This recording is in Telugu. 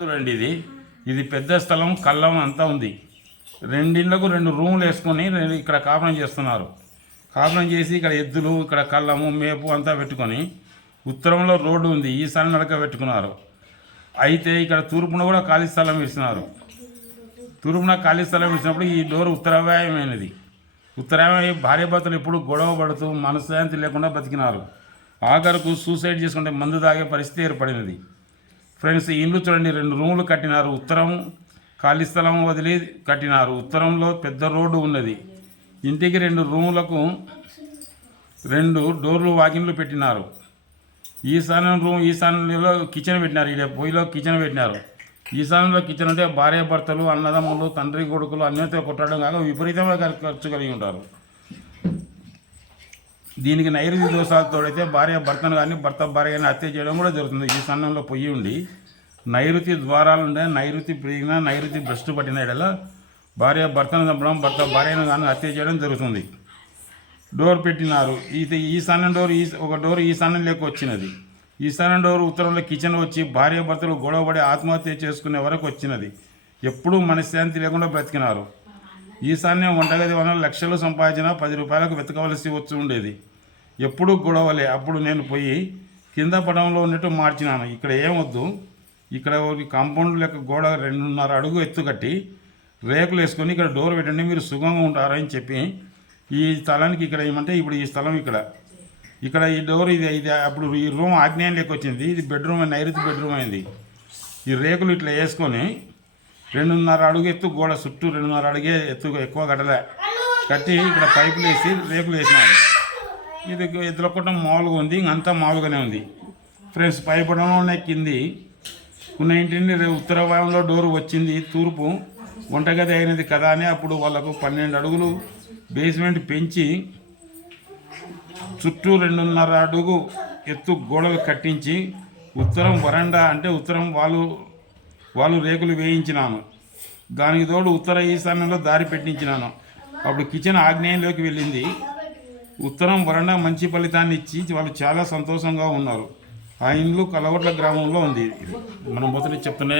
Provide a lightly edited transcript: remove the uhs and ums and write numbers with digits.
చూడండి, ఇది పెద్ద స్థలం, కళ్ళం అంతా ఉంది. రెండిళ్లకు 2 రూములు వేసుకొని ఇక్కడ కాపురం చేస్తున్నారు. కాపురం చేసి ఇక్కడ ఎద్దులు, ఇక్కడ కళ్ళము, మేపు అంతా పెట్టుకొని ఉత్తరంలో రోడ్డు ఉంది, ఈశాన్య నడక పెట్టుకున్నారు. అయితే ఇక్కడ తూర్పున కూడా ఖాళీ స్థలం ఇస్తున్నారు. తూర్పున ఖాళీ స్థలం ఇచ్చినప్పుడు ఈ డోర్ ఉత్తరావాయమైనది. ఉత్తరావాయ భార్యాభర్తలు ఎప్పుడు గొడవ పడుతూ మనశ్శాంతి లేకుండా బతికినారు. ఆఖరకు సూసైడ్ చేసుకుంటే మందు తాగే పరిస్థితి ఏర్పడినది. ఫ్రెండ్స్, ఈ ఇల్లు చూడండి, 2 రూములు కట్టినారు. ఉత్తరం ఖాళీ స్థలం వదిలి కట్టినారు. ఉత్తరంలో పెద్ద రోడ్డు ఉన్నది. ఇంటికి 2 రూములకు 2 డోర్లు, వాకిన్లు పెట్టినారు. ఈశాన్యంలో కిచెన్ పెట్టినారు. ఇక్కడ పొయ్యిలో కిచెన్ పెట్టినారు. ఈశాన్యంలో కిచెన్ అంటే భార్య భర్తలు, అన్నదమ్ములు, తండ్రి కొడుకులు అన్నిటితో కొట్టడం కాక విపరీతంగా ఖర్చు కలిగి ఉంటారు. దీనికి నైరుతి దోషాలతో అయితే భార్య భర్తను కానీ, భర్త భార్య కానీ హత్య చేయడం కూడా జరుగుతుంది. ఈ సమయంలో పొయ్యి ఉండి నైరుతి ద్వారాలు ఉండే, నైరుతి పెరిగిన, నైరుతి భ్రష్టు పట్టిన ఎడల భార్య భర్తను చంపడం, భర్త భార్యను కానీ హత్య చేయడం జరుగుతుంది. డోర్ పెట్టినారు. ఇది ఈశాన్యం డోర్, ఒక డోర్ ఈశాన్యం లేక వచ్చినది. ఈశాన్యం డోర్ ఉత్తరంలో కిచెన్ వచ్చి భార్య భర్తలు గొడవపడి ఆత్మహత్య చేసుకునే వరకు వచ్చినది. ఎప్పుడూ మనశ్శాంతి లేకుండా బ్రతికినారు. ఈశాన్యం వంటగది వలన లక్షలు సంపాదించిన 10 రూపాయలకు వెతకవలసి వచ్చి ఉండేది. ఎప్పుడూ గొడవలే. అప్పుడు నేను పోయి కింద పడంలో ఉన్నట్టు మార్చినాను. ఇక్కడ ఏమొద్దు, ఇక్కడ కాంపౌండ్ లెక్క గోడ 2.5 అడుగు ఎత్తు కట్టి రేకులు వేసుకొని ఇక్కడ డోర్ పెట్టండి, మీరు సుఖంగా ఉంటారని చెప్పి ఈ స్థలానికి ఇక్కడ ఏమంటే ఇప్పుడు ఈ స్థలం ఇక్కడ ఈ డోర్ ఇది అప్పుడు ఈ రూమ్ ఆగ్నేయం లెక్క వచ్చింది. ఇది బెడ్రూమ్, నైరుతి బెడ్రూమ్ అయింది. ఈ రేకులు ఇట్లా వేసుకొని 2.5 అడుగు ఎత్తు గోడ చుట్టూ 2.5 అడుగే ఎత్తు, ఎక్కువ కట్టి ఇక్కడ పైపులు వేసి రేకులు వేసినారు. ఇది ఎదురొక్కటం మామూలుగా ఉంది, ఇంకంతా మామూలుగానే ఉంది. ఫ్రెండ్స్, పైపడంలోనే కింది ఉన్న ఇంటిని ఉత్తర భాగంలో డోరు వచ్చింది. తూర్పు వంటగది అయినది కదా అని అప్పుడు వాళ్ళకు 12 అడుగులు బేస్మెంట్ పెంచి చుట్టూ 2.5 అడుగు ఎత్తు గోడలు కట్టించి ఉత్తరం వరండా అంటే ఉత్తరం వాళ్ళు రేకులు వేయించినాను. దానికి తోడు ఉత్తర ఈశాన్యంలో దారి పెట్టించినాను. అప్పుడు కిచెన్ ఆగ్నేయంలోకి వెళ్ళింది. ఉత్తరం వరండా మంచి ఫలితాన్ని ఇచ్చి వాళ్ళు చాలా సంతోషంగా ఉన్నారు. ఆ ఇల్లు కలవట్ల గ్రామంలో ఉంది. మనం మొదటి చెప్తున్నాయి.